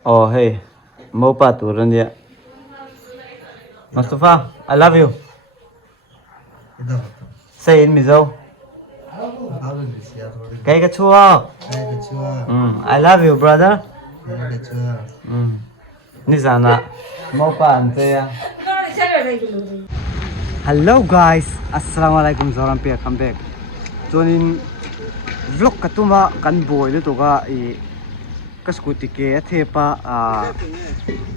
Oh, hey. Mau paturan dia. Mustafa, I love you. Say in Mizo. Cái chua. I love you, brother. Ni sana. Mau pan ya. Hello guys. Assalamualaikum Zorampianga, come back. Join vlog katuma kan boy lu toga I kaskuti ke thepa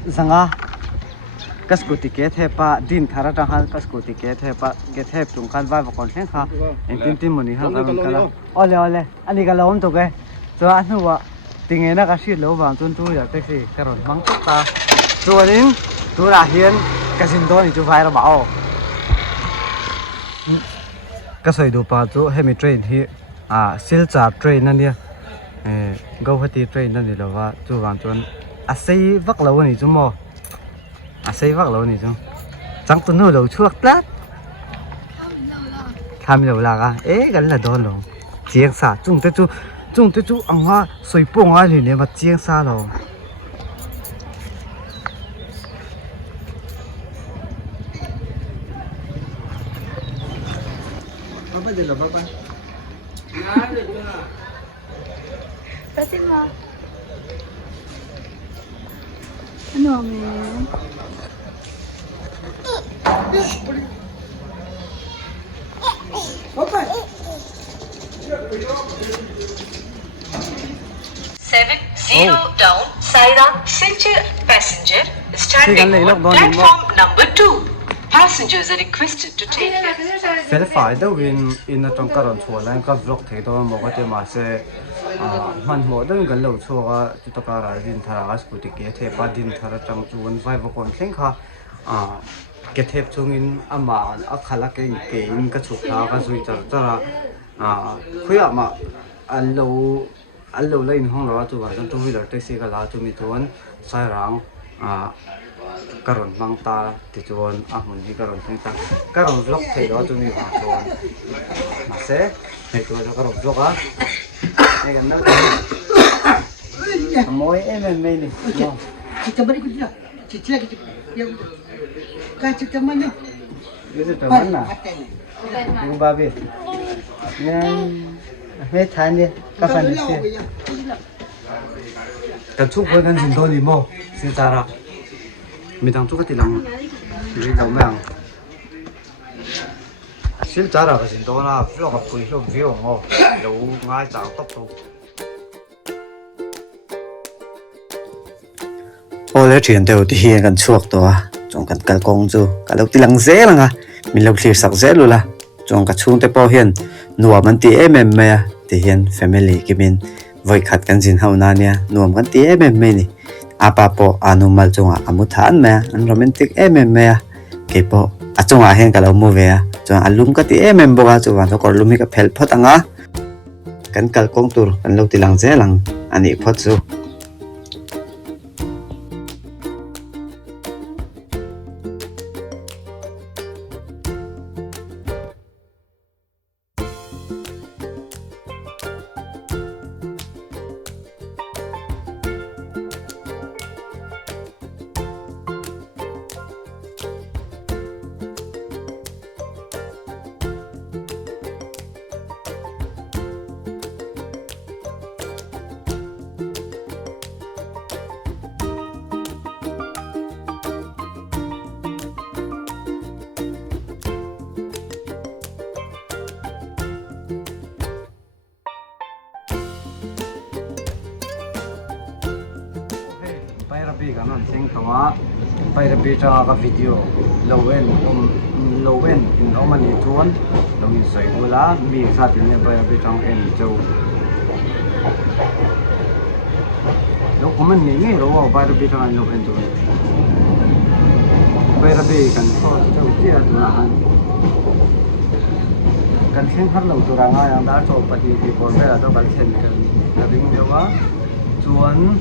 zanga kaskuti ke thepa din thara tang hal kaskuti ke thepa ke thep tung kan vai kon then kha en tin moni ha kan kala ole ani ga lom to ge so anu wa tinge na ka shi lo wang chun tu ya taxi karon mang ta chuanin tu ra hian ka sin do ni chu vai ra bao ka soi do pa chu hemi train hi silcha train ania go hati train nan ni lawa chu wang chon sei vak lo ni chu mo sei vak lo ni chu chang tu nu lo chuak tlat tham lo la ga gan la do lo chiang sa chung te chu anga soi pong a ni ne ma chiang sa lo apa de lo papa Fatima. Ano man? Papa. 70 down Saira Silchar passenger standing on platform number 2. Passengers are requested to take care. Fel phải đâu in trong các đoạn chùa lên các vlog thấy đó một cái mà sẽ man mo đâu gần lâu chùa chúng ta ra din thara as kuti ke the pa din thara trong chuan vai vô con theng kha ke thep chung in ama akhala ke in ka chukha ka zui char chara khuya ma allo lein hong lo chu wa tu wheeler taxi ka la chu mi chuan sai rang karon mang ta ti chuan mun hi karon thing ta karon vlog thei đó chu mi wa chuan ma se hei tu karon vlog a ai gan na moi em me ni Kita beri kerja. Cicil kita yang kan kita mana? Itu teman na. Ibu babi. Yang hết tháng đi, các phần đi xe. Cần chúc với cần gì đó đi mò, xin chào ạ. Mình đang chúc cái tiền lòng, đi đâu mà ăn. Xin chào ạ, cái gì đó là vlog gặp quý lắm view mò, đâu ngay chào tóc đâu. Ô lẽ chuyện đầu thì hiện cần chuộc đó, trong cần cả công chú, cả lúc thì lăng dễ lăng à, mình lâu thì sặc dễ luôn là, trong cả chung tế bao hiện, nuông mình thì em mẹ, thì hiện family cái mình với khát cần gì hậu na nha, nuông mình thì em mẹ nè, apa po anu mal trong amu than mẹ, an romantic em mẹ, cái po, trong hiện cả lâu mua về, trong alum cái thì em boga cho vào còn alum cái phèn phật anga, cần cả công tur, cần lâu thì lăng dễ lăng, anh ấy phật chú. Rabi kanon sing tonga pai rabi cha ka video low end in omani tuan long in soi mula mi sa tin ne pai rabi chang en chou lo comment ni nge lo pai rabi chang low end tu pai rabi kan so chou ti ra tu na han kan sing har lo tu ra nga yang da chou pati ti kon ve la do kan sen kan na ding dewa chuan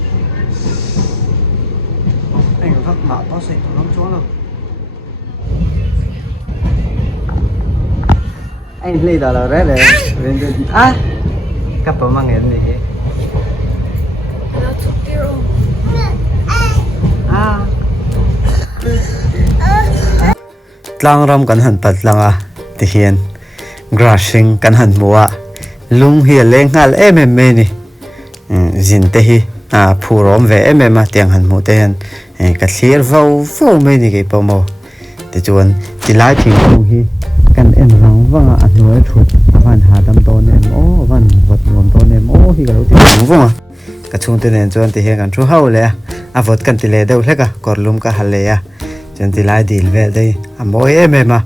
anh phát mã to xịt lắm chỗ nào anh lấy đó là đấy đấy cặp vào mang em này patlang ram kan han patlanga ti hian grassing kan han muwa lung hi leng ngal em ni zin te hi phurom ve em ma tiang han mu te han ka thlir vo me ni ke pomo te chuan ti lai thing lung hi kan en rang wanga a hnuai thut awan hadam ton em o van vot nom ton em o hi ka lo ti rang wanga ka chung te nen chuan ti hian kan thu hau le a vot kan ti le deuh hleka korlum ka hale ya chuan ti lai dil vel dei a moi em ma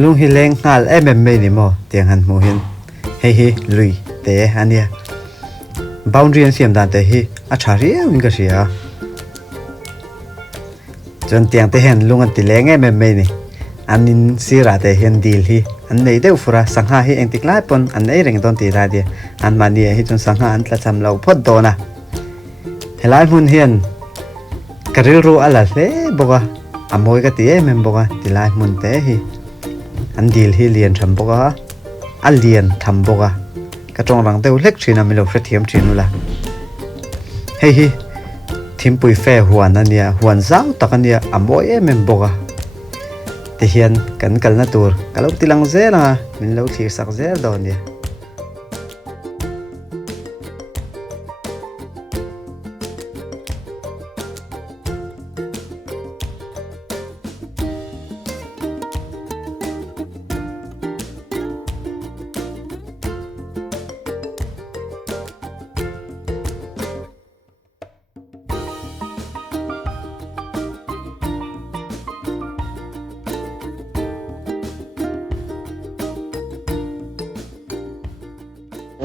lung hi leng ngal em me ni mo tiang han mu hin hi lui te ania boundary an siam dan te hi a thari min ka sia chon tiang te hen lung an ti leng em me ni anin sira te hen dil hi an nei deuh fura sangha hi eng tik lai pon an ei reng don ti ra dia an mani hi chon sangha an tla cham lo phot dona helai mun hian karil ru ala hle boga amoi ka ti em boga ti lai mun te hi an dil hi lian tham boga a lian tham boga ka tong rang deuh lek thina mi lo hre thiam thinu la hi thim pui fe huan ania huan zau takania amoi em boga te hian kan kalna tur kalo tilang zela min lo thir sak zel don dia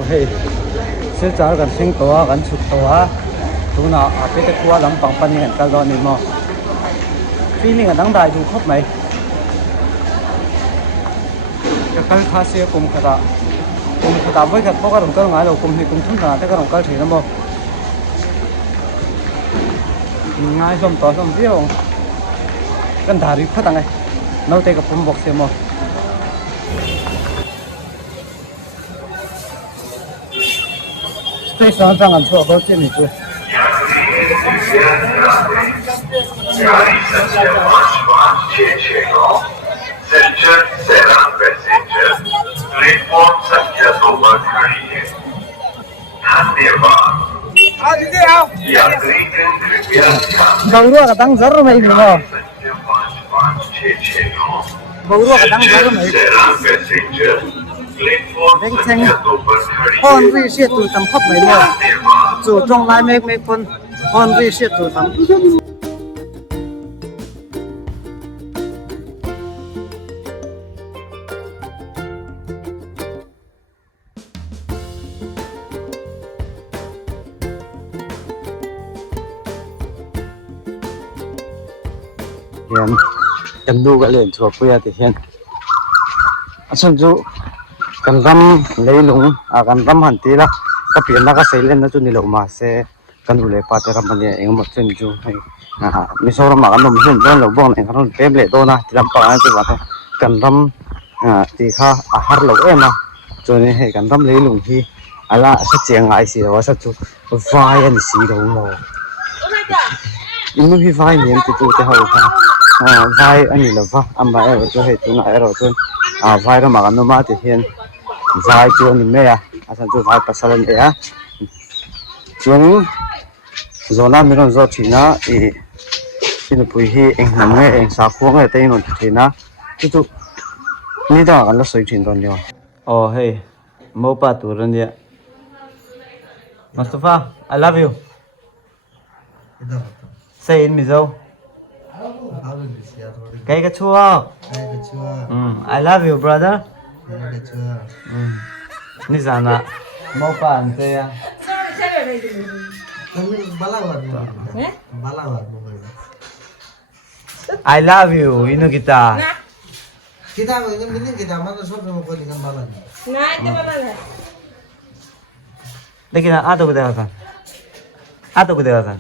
hey sẽ trả gần sinh toa gần sụt toa chúng nào à bây giờ qua lắm bằng phần hiện cái đó này mà feeling ở đằng đại du khóc mày cái cái khá xe cùng cái đó với cái có cái đồng cái ngài đầu cùng thì cùng chúng ta cái đồng cái thì nó mà ngài xong tỏ xong biết không cái đà đi phát này nó tay cái phun bọc xe mà最喜欢这样做，都是你做。Bầu ruộng cái tăng rất là mấy người mà. Bầu ruộng cái tăng rất là mấy. Đánh tranh con vi siết tụi tầm khóc mấy mò chủ trong lại mấy con vi siết tụi tầm hiền cần đu cái liền chùa quê thì hiền xong chú kan ram leilung kan ram han ti la ka pian na ka seilen na chu ni lo ma se kan ule pa te ram ne eng mo chen chu hai mi so ram ma kan nom chen don lo bong ne kan pem le do na ti ram pa chu wa kan ram ti kha a har lo ema chu ni he kan ram leilung hi ala sa cheng ai si wa sa chu vai an si do mo inu hi vai nem ti tu te ho kha vai ani lo va amba e chu he tu na e ro chu vai ra ma kan no ma ti hian vai chuan ni me asan chu vai pasalan e a chuan zona mi ron zo thina tin pui hi eng nan me eng sa khuang e te non thina chu ni da kan la soi thin don yo oh hey mo pa tu ran dia Mustafa I love you say in mi zo cái chua I love you brother ni sana mau pan te ya I love you ino kita lekin ato ko de kan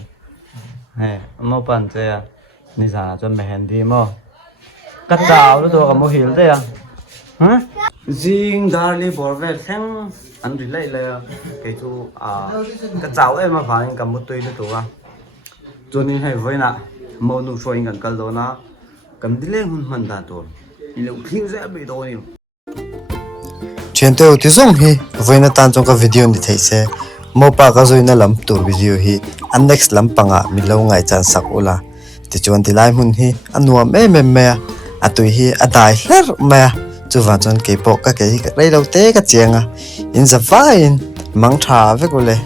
hey mau pan te ya ni sana chon mehendi mo cắt đào nó thôi có hiểu thế à hả riêng darli borvel xem anh relay là cái chú cắt đào em mà phải cầm một túi nữa tụi cho nên hay với nè màu nụ xoay gần cả đó na cầm đi lên hun man đã rồi thì lúc thiếu sẽ bị đôi nhiều chuyện tôi thì giống hi với nó tan trong cái video này thấy sẽ mô pa cái rồi nó làm tour video hi anh next làm panga mình lâu ngày chán sắc ola thì chuyện thì lại hun hi anh nuông em à tôi hi à đại hết mẹ chú vào trong cái bộ cái đây đâu té cái chuyện à in the fine mang trà với cô lệ